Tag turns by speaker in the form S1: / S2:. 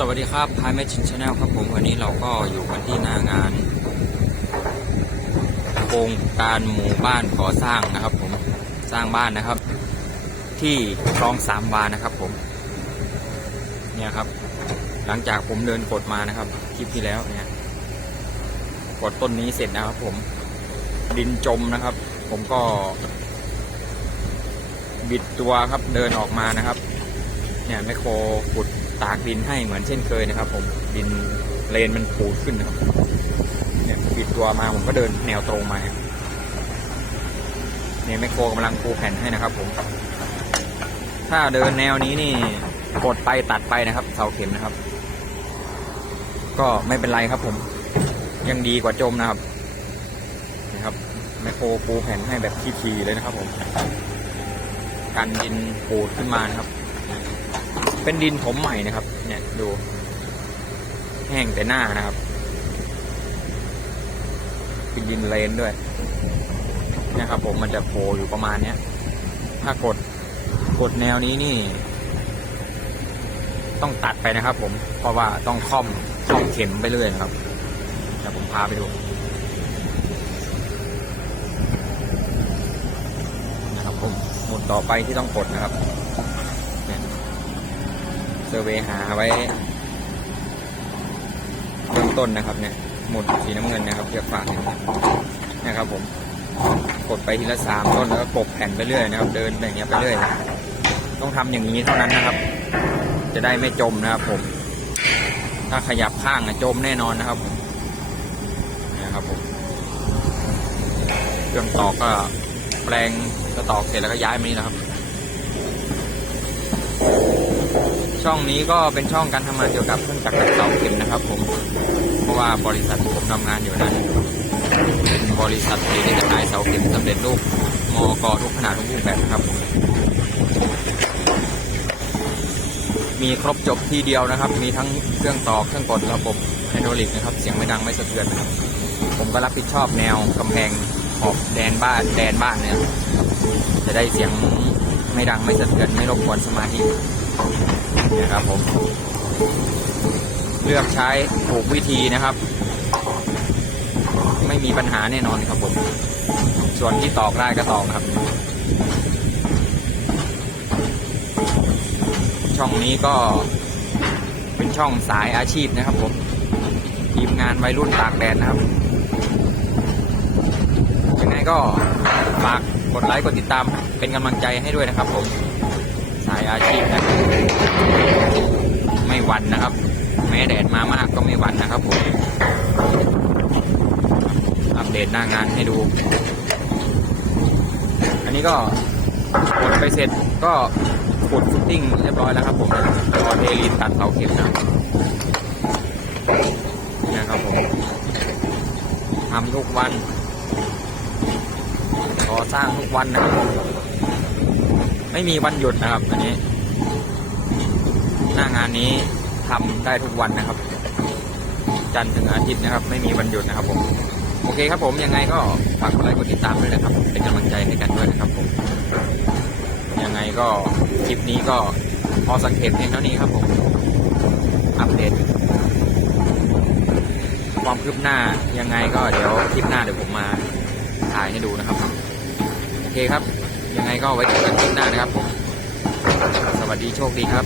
S1: สวัสดีครับพายแมชชินชาแนลครับผมวันนี้เราก็อยู่กันที่หน้างาน โครงการหมู่บ้านก่อสร้างนะครับ ผมสร้างบ้านนะครับ ที่คลองสามวานะครับ ผม เนี่ยครับ หลังจากผมเดินกดมานะครับคลิปที่แล้วเนี่ย กดต้นนี้เสร็จนะครับ ผมดินจมนะครับ ผมก็ บิดตัวครับเดินออกมานะครับ เนี่ยแมคโครขุดตากดินให้เหมือนเช่นเคยนะครับ ผมดินเลนมันปูดขึ้นนะครับเนี่ยบิดตัวมาผมก็เดินแนวตรงมาเนี่ยแมคโครกำลังปูแผ่นให้นะครับ ผม ถ้าเดินแนวนี้นี่กดไปตัดไปนะครับเสาเข็มนะครับ ก็ไม่เป็นไรครับ ผม ยังดีกว่าจมนะครับนะครับแมคโครปูแผ่นให้แบบทีๆเลยนะครับ ผมกันดินปูดขึ้นมานะครับ เป็นดินถมใหม่นะครับ เนี่ยดู แห้งแต่หน้านะครับ เป็นดินเลนด้วยนะครับผมมันจะโผล่อยู่ประมาณเนี้ย ถ้ากดกดแนวนี้นี่ ต้องตัดไปนะครับ ผมเพราะว่าต้องค่อมค่อมเข็มไปเรื่อยนะครับเดี๋ยวผมพาไปดูนะครับผมหมุดต่อไปที่ต้องกดนะครับ เซอร์เวหาไว้เบื้องต้นนะครับเนี่ยหมุดสีน้ำเงินนะครับเชือกฟางเนี่ยนะครับผมกดไปทีละสามต้นแล้วก็กบแผ่นไปเรื่อยนะครับ เดินแบบนี้ไปเรื่อย ต้องทำอย่างนี้เท่านั้นนะครับ จะได้ไม่จมนะครับผม ถ้าขยับข้างอะจมแน่นอนนะครับนะครับผมเครื่องตอกก็แปลงกระตอกเสร็จแล้วก็ย้ายมานี่นะครับ ช่องนี้ก็เป็นช่องการทำงานเกี่ยวกับเครื่องจักรและเสาเข็มนะครับ ผม เพราะว่าบริษัทผมทำงานอยู่นั้นเป็นบริษัทผลิตและจำหน่ายเสาเข็มสำเร็จรูปมอกทุกขนาดทุกรูปแบบนะครับ มีครบจบทีเดียวนะครับ มีทั้งเครื่องต่อเครื่องกดระบบไฮดรอลิกนะครับ เสียงไม่ดังไม่สะเทือนนะครับ ผมก็รับผิดชอบแนวกำแพงขอบแดนบ้านแดนบ้านเนี่ยจะได้เสียงไม่ดังไม่สะเทือนไม่รบกวนสมาธิ นะครับผมเลือกใช้ถูกวิธีนะครับ ไม่มีปัญหาแน่นอนครับผม ส่วนที่ตอกได้ก็ตอกครับ ช่องนี้ก็เป็นช่องสายอาชีพนะครับผมทีมงานวัยรุ่นตากแดดนะครับยังไงก็ฝากกดไลค์กดติดตามเป็นกำลังใจให้ด้วยนะครับผม สายอาชีพนะไม่หวันนะครับ แม้แดดมามากก็ไม่หวันนะครับผมอัปเดตหน้างานให้ดู อันนี้ก็กดไปเสร็จก็กดฟุตติ้งเรียบร้อยแล้วครับผมรอเทลีนตัดเสาเข็มนะนี่ยครับผมทำทุกวันก่อสร้างทุกวันนะครับ ไม่มีวันหยุดนะครับ อันนี้ หน้างานนี้ทำได้ทุกวันนะครับ จันทร์ถึงอาทิตย์นะครับ ไม่มีวันหยุดนะครับผมโอเคครับผมยังไงก็ฝากกดไลค์กดติดตามด้วยนะครับ เป็นกำลังใจให้กันด้วยนะครับผมยังไงก็คลิปนี้ก็พอสังเกตเพียงเท่านี้ครับผมอัปเดตความคืบหน้ายังไงก็เดี๋ยวคลิปหน้าเดี๋ยวผมมาถ่ายให้ดูนะครับ โอเคครับ ยังไงก็ไว้เจอกันคลิปหน้านะครับผม สวัสดีโชคดีครับ